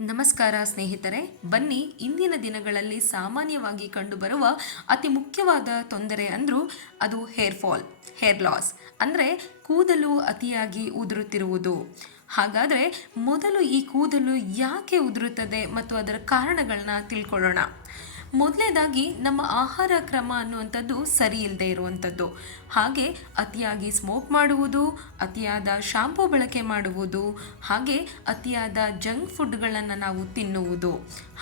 ನಮಸ್ಕಾರ ಸ್ನೇಹಿತರೆ, ಬನ್ನಿ ಇಂದಿನ ದಿನಗಳಲ್ಲಿ ಸಾಮಾನ್ಯವಾಗಿ ಕಂಡುಬರುವ ಅತಿ ಮುಖ್ಯವಾದ ತೊಂದರೆ ಅಂದರೂ ಅದು ಹೇರ್ ಲಾಸ್ ಅಂದರೆ ಕೂದಲು ಅತಿಯಾಗಿ ಉದುರುತ್ತಿರುವುದು. ಹಾಗಾದರೆ ಮೊದಲು ಈ ಕೂದಲು ಯಾಕೆ ಉದುರುತ್ತದೆ ಮತ್ತು ಅದರ ಕಾರಣಗಳನ್ನ ತಿಳ್ಕೊಳ್ಳೋಣ. ಮೊದಲನೇದಾಗಿ ನಮ್ಮ ಆಹಾರ ಕ್ರಮ ಅನ್ನುವಂಥದ್ದು ಸರಿ ಇಲ್ಲದೆ ಇರುವಂಥದ್ದು, ಹಾಗೆ ಅತಿಯಾಗಿ ಸ್ಮೋಕ್ ಮಾಡುವುದು, ಅತಿಯಾದ ಶಾಂಪೂ ಬಳಕೆ ಮಾಡುವುದು, ಹಾಗೆ ಅತಿಯಾದ ಜಂಕ್ ಫುಡ್ಗಳನ್ನು ನಾವು ತಿನ್ನುವುದು,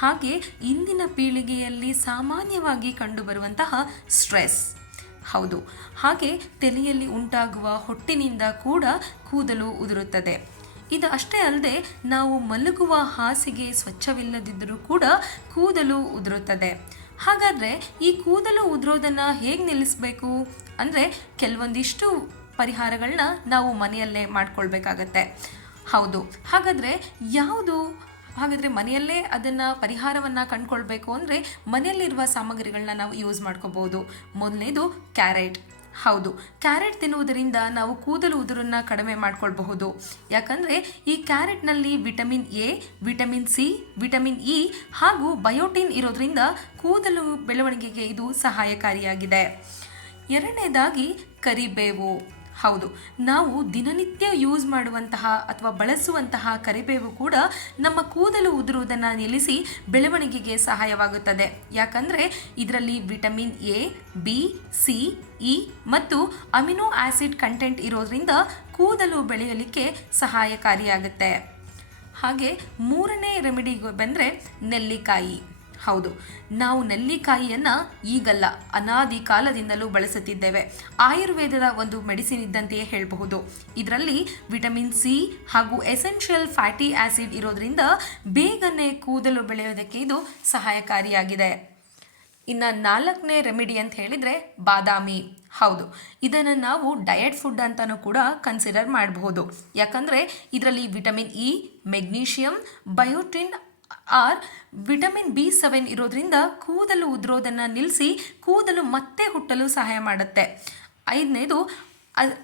ಹಾಗೆ ಇಂದಿನ ಪೀಳಿಗೆಯಲ್ಲಿ ಸಾಮಾನ್ಯವಾಗಿ ಕಂಡುಬರುವಂತಹ ಸ್ಟ್ರೆಸ್. ಹೌದು, ಹಾಗೆ ತಲೆಯಲ್ಲಿ ಉಂಟಾಗುವ ಹೊಟ್ಟಿನಿಂದ ಕೂಡ ಕೂದಲು ಉದುರುತ್ತದೆ. ಇದು ಅಷ್ಟೇ ಅಲ್ಲದೆ ನಾವು ಮಲಗುವ ಹಾಸಿಗೆ ಸ್ವಚ್ಛವಿಲ್ಲದಿದ್ದರೂ ಕೂಡ ಕೂದಲು ಉದುರುತ್ತದೆ. ಹಾಗಾದರೆ ಈ ಕೂದಲು ಉದುರೋದನ್ನು ಹೇಗೆ ನಿಲ್ಲಿಸಬೇಕು ಅಂದರೆ ಕೆಲವೊಂದಿಷ್ಟು ಪರಿಹಾರಗಳನ್ನ ನಾವು ಮನೆಯಲ್ಲೇ ಮಾಡ್ಕೊಳ್ಬೇಕಾಗತ್ತೆ. ಹೌದು, ಹಾಗಾದರೆ ಮನೆಯಲ್ಲೇ ಅದನ್ನು ಪರಿಹಾರವನ್ನು ಕಂಡುಕೊಳ್ಬೇಕು ಅಂದರೆ ಮನೆಯಲ್ಲಿರುವ ಸಾಮಗ್ರಿಗಳನ್ನ ನಾವು ಯೂಸ್ ಮಾಡ್ಕೋಬೋದು. ಮೊದಲನೇದು ಕ್ಯಾರೆಟ್. ಹೌದು, ಕ್ಯಾರೆಟ್ ತಿನ್ನುವುದರಿಂದ ನಾವು ಕೂದಲು ಉದುರನ್ನು ಕಡಿಮೆ ಮಾಡ್ಕೊಳ್ಬಹುದು. ಯಾಕಂದರೆ ಈ ಕ್ಯಾರೆಟ್ನಲ್ಲಿ vitamin A, vitamin C, vitamin E ಹಾಗೂ ಬಯೋಟಿನ್ ಇರೋದ್ರಿಂದ ಕೂದಲು ಬೆಳವಣಿಗೆಗೆ ಇದು ಸಹಾಯಕಾರಿಯಾಗಿದೆ. ಎರಡನೇದಾಗಿ ಕರಿಬೇವು. ಹೌದು, ನಾವು ದಿನನಿತ್ಯ ಯೂಸ್ ಮಾಡುವಂತಹ ಅಥವಾ ಬಳಸುವಂತಹ ಕರಿಬೇವು ಕೂಡ ನಮ್ಮ ಕೂದಲು ಉದುರುವುದನ್ನು ನಿಲ್ಲಿಸಿ ಬೆಳವಣಿಗೆಗೆ ಸಹಾಯವಾಗುತ್ತದೆ. ಯಾಕಂದರೆ ಇದರಲ್ಲಿ vitamin A, B, C, E ಮತ್ತು ಅಮಿನೋ ಆಸಿಡ್ ಕಂಟೆಂಟ್ ಇರೋದ್ರಿಂದ ಕೂದಲು ಬೆಳೆಯಲಿಕ್ಕೆ ಸಹಾಯಕಾರಿಯಾಗುತ್ತೆ. ಹಾಗೆ ಮೂರನೇ ರೆಮಿಡಿಗೆ ಬಂದರೆ ನೆಲ್ಲಿಕಾಯಿ. ಹೌದು, ನಾವು ನೆಲ್ಲಿಕಾಯಿಯನ್ನು ಈಗಲ್ಲ, ಅನಾದಿ ಕಾಲದಿಂದಲೂ ಬಳಸುತ್ತಿದ್ದೇವೆ. ಆಯುರ್ವೇದದ ಒಂದು ಮೆಡಿಸಿನ್ ಇದ್ದಂತೆಯೇ ಹೇಳಬಹುದು. ಇದರಲ್ಲಿ ವಿಟಮಿನ್ ಸಿ ಹಾಗೂ ಎಸೆನ್ಷಿಯಲ್ ಫ್ಯಾಟಿ ಆಸಿಡ್ ಇರೋದ್ರಿಂದ ಬೇಗನೆ ಕೂದಲು ಬೆಳೆಯೋದಕ್ಕೆ ಇದು ಸಹಾಯಕಾರಿಯಾಗಿದೆ. ಇನ್ನು ನಾಲ್ಕನೇ ರೆಮಿಡಿ ಅಂತ ಹೇಳಿದರೆ ಬಾದಾಮಿ. ಹೌದು, ಇದನ್ನು ನಾವು ಡಯಟ್ ಫುಡ್ ಅಂತಲೂ ಕೂಡ ಕನ್ಸಿಡರ್ ಮಾಡಬಹುದು. ಯಾಕಂದರೆ ಇದರಲ್ಲಿ vitamin E, magnesium, biotin or, vitamin B7 ಇರೋದ್ರಿಂದ ಕೂದಲು ಉದುರೋದನ್ನು ನಿಲ್ಲಿಸಿ ಕೂದಲು ಮತ್ತೆ ಹುಟ್ಟಲು ಸಹಾಯ ಮಾಡುತ್ತೆ. ಐದನೇದು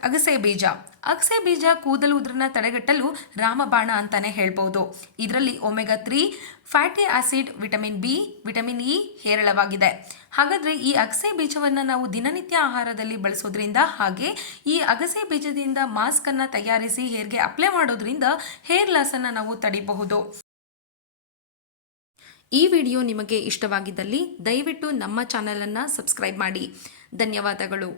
ಅಗಸೆ ಬೀಜ. ಅಗಸೆ ಬೀಜ ಕೂದಲು ಉದುರನ್ನ ತಡೆಗಟ್ಟಲು ರಾಮಬಾಣ ಅಂತಲೇ ಹೇಳ್ಬೋದು. ಇದರಲ್ಲಿ omega 3 fatty acid, vitamin B, vitamin E ಹೇರಳವಾಗಿದೆ. ಹಾಗಾದರೆ ಈ ಅಗಸೆ ಬೀಜವನ್ನು ನಾವು ದಿನನಿತ್ಯ ಆಹಾರದಲ್ಲಿ ಬಳಸೋದ್ರಿಂದ, ಹಾಗೆ ಈ ಅಗಸೆ ಬೀಜದಿಂದ ಮಾಸ್ಕನ್ನು ತಯಾರಿಸಿ ಹೇರ್ಗೆ ಅಪ್ಲೈ ಮಾಡೋದ್ರಿಂದ ಹೇರ್ ಲಾಸನ್ನು ನಾವು ತಡಿಬಹುದು. ಈ ವಿಡಿಯೋ ನಿಮಗೆ ಇಷ್ಟವಾಗಿದ್ದಲ್ಲಿ ದಯವಿಟ್ಟು ನಮ್ಮ ಚಾನಲನ್ನು ಸಬ್ಸ್ಕ್ರೈಬ್ ಮಾಡಿ. ಧನ್ಯವಾದಗಳು.